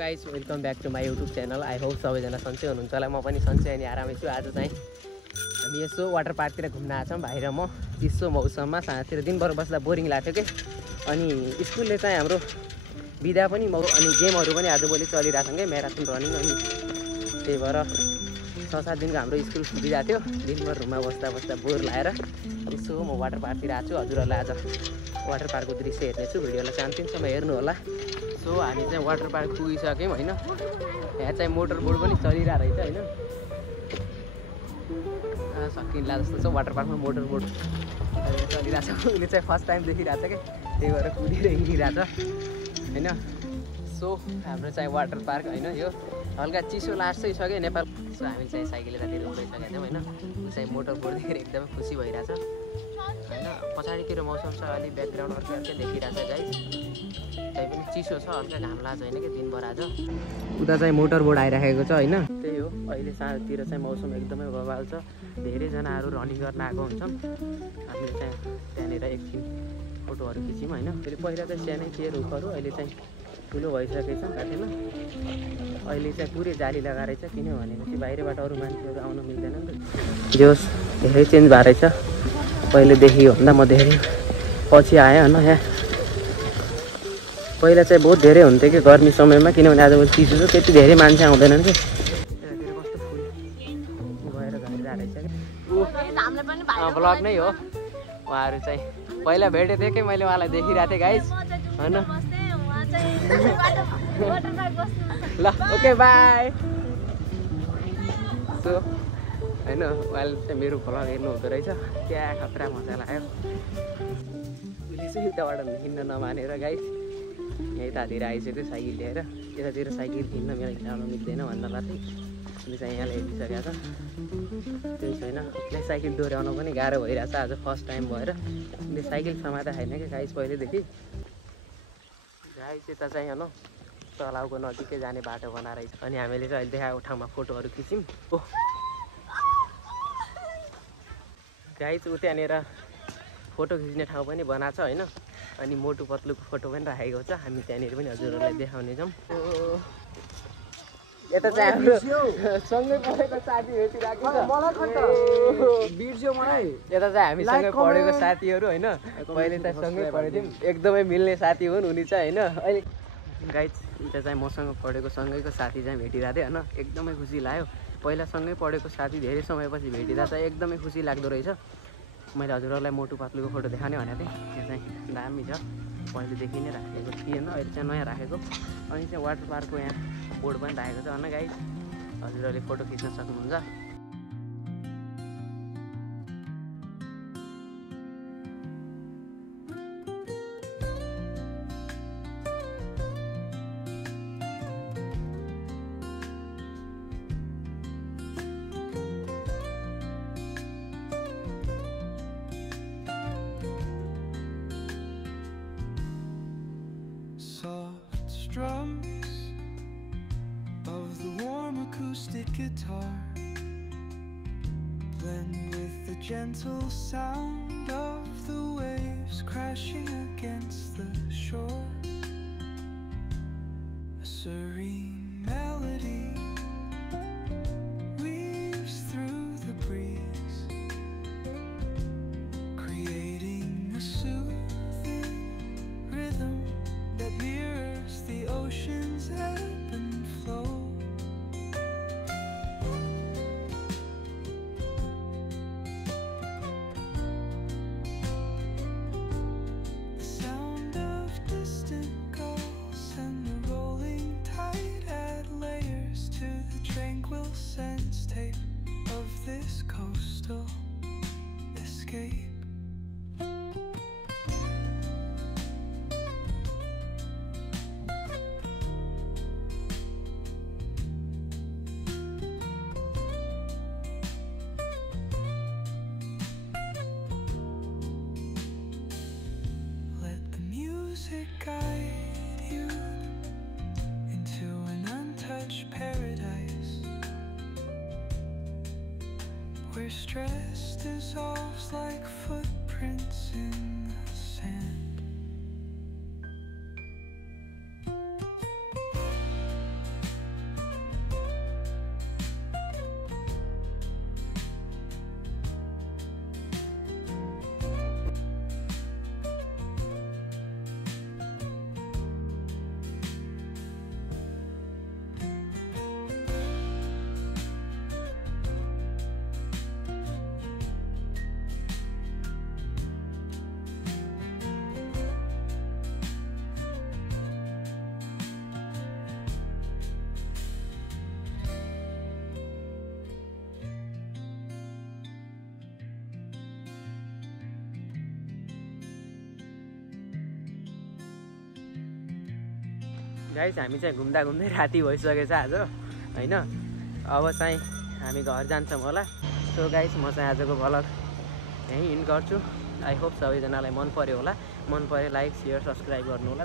Guys welcome back to my YouTube channel. I hope सबैजना सन्चै हुनुहुन्छ होला। म पनि सन्चै अनि आरामै छु। आज चाहिँ हामी यसो वाटर पार्कतिर घुम्न आएको छौँ भाइ र म। चिसो मौसममा साँझतिर दिनभर बस्दा बोरिङ लाग्थ्यो कि, अनि स्कुलले चाहिँ हाम्रो बिदा पनि अनि गेमहरू पनि आजभोलि चलिरहेको छ कि म्याराथन रनिङ। अनि त्यही भएर 6-7 दिनको हाम्रो स्कुल छुटिरहेको थियो। दिनभर रुममा बस्दा बस्दा बोर लाएर यसो म वाटर पार्कतिर आएको छु। हजुरहरूलाई आज वाटर पार्कको दृश्य हेर्नेछु। भिडियोलाई चाहिँ अन्तिमसम्म हेर्नु होला। सो हामी चाहिँ वाटर पार्क पुगिसक्यौँ होइन। यहाँ चाहिँ मोटर बोट पनि चलिरहेको रहेछ होइन। सकिन्ला जस्तो छ वाटर पार्कमा मोटर बोट चलिरहेको छ। उसले चाहिँ फर्स्ट टाइम देखिरहेको छ कि, त्यही भएर कुदेर हिँडिरहेछ होइन। सो हाम्रो चाहिँ वाटर पार्क होइन, यो हल्का चिसो लाग्छै छ कि नेपाल। सो हामी चाहिँ साइकल यतातिर उठाइसकेका थियौँ होइन। ऊ चाहिँ मोटर बोट देखेर एकदमै खुसी भइरहेछ होइन। पछाडितिर मौसम छ, अलिक ब्याकग्राउन्ड अर्कै अर्कै देखिरहेछ गाइस। त्यही पनि चिसो छ, हल्का घाम लाग्छ होइन कि दिनभर आज। उता चाहिँ मोटर बोट आइराखेको छ होइन। त्यही हो, अहिले साँझतिर चाहिँ मौसम एकदमै बवाल छ। धेरैजनाहरू रनिङ गर्न आएको हुन्छन्। हामीले चाहिँ त्यहाँनिर एकछिन फोटोहरू खिच्यौँ होइन। फेरि पहिला चाहिँ सानै थिए रुखहरू, अहिले चाहिँ ठुलो भइसकेको छ काटेन। अहिले चाहिँ पुरै जाली लगाएर छ, किनभनेपछि बाहिरबाट अरू मान्छेहरू आउनु मिल्दैन नि त। जोस् धेरै चेन्ज भएको रहेछ पहिलेदेखि भन्दा। म धेरै पछि आएँ होइन। यहाँ पहिला चाहिँ बहुत धेरै हुन्थ्यो कि गर्मी समयमा, किनभने आजभोलि चिसो छ, त्यति धेरै मान्छे आउँदैनन् कि। यतातिर कस्तो फुल गएर झरिरहेको रहेछ कि। ब्लग नै हो। उहाँहरू चाहिँ पहिला भेटेको थिएँ कि मैले उहाँलाई देखिरहेको थिएँ गाइस होइन। ल ओके बाई। सो होइन, उहाँले चाहिँ मेरो भ्लग हेर्नु हुँदो रहेछ। क्या खतरा मजा लाग्यो। उसले चाहिँ उताबाट हिँड्न नमानेर गाइस यतातिर आइसक्यो साइकल लिएर। यतातिर साइकल हिँड्न मिलाउनु मिल्दैन भन्नलाई चाहिँ उसले चाहिँ यहाँ ल्याइदिइसकेको छ। त्यही छैन, उसलाई साइकल डोर्याउन पनि गाह्रो भइरहेछ आज फर्स्ट टाइम भएर। उसले साइकल समाता छैन कि गाइस पहिल्यैदेखि। गाइस यता चाहिँ होइन तलाउको नजिकै जाने बाटो बनाएर रहेछ। अनि हामीले चाहिँ अहिले देखाएको ठाउँमा फोटोहरू खिच्यौँ। ओह गाइस ऊ त्यहाँनिर फोटो खिच्ने ठाउँ पनि बनाएको छ होइन। अनि मोटु पत्लुको फोटो पनि राखेको छ। हामी त्यहाँनिर पनि हजुरहरूलाई देखाउनेछौँ। यता चाहिँ हाम्रो सँगै पढेको साथी भेटिरहेको छ। यता चाहिँ हामी सँगै पढेको साथीहरू होइन। पहिले त सँगै पढेको थियौँ, एकदमै मिल्ने साथी हुन् उनी चाहिँ होइन। अहिले गाइस यता चाहिँ मसँग पढेको सँगैको साथी चाहिँ भेटिरहेको थियो होइन। एकदमै खुसी लाग्यो। पहिला सँगै पढेको साथी धेरै समयपछि भेटिँदा चाहिँ एकदमै खुसी लाग्दो रहेछ। मैले हजुरहरूलाई मोटु पत्लुको फोटो देखाउने भनेको थिएँ। यो चाहिँ दामी छ, पहिलेदेखि नै राखेको थिएन, अहिले चाहिँ नयाँ राखेको। अनि चाहिँ वाटर पार्कको यहाँ बोर्ड पनि राखेको छ होइन गाइस। हजुरहरूले फोटो खिच्न सक्नुहुन्छ। Soft strums of the warm acoustic guitar blend with the gentle sound of the waves crashing against the shore. A serene melody weaves through the breeze, creating a soothing rhythm that mirrors the ocean's ebb and flow. The sound of distant gulls and the rolling tide add layers to the tranquil sense tape of this coastal escape. Guide you into an untouched paradise where stress dissolves like footprints in the sand. Guys हामी चाहिँ घुम्दा घुम्दै राति भइसकेछ आज होइन। अब चाहिँ हामी घर जान्छौँ होला। सो गाइस म चाहिँ आजको भ्लग यहीँ इन्ड गर्छु। आई होप सबैजनालाई मन पर्यो होला। मन पर्यो लाइक सेयर सब्सक्राइब गर्नु होला।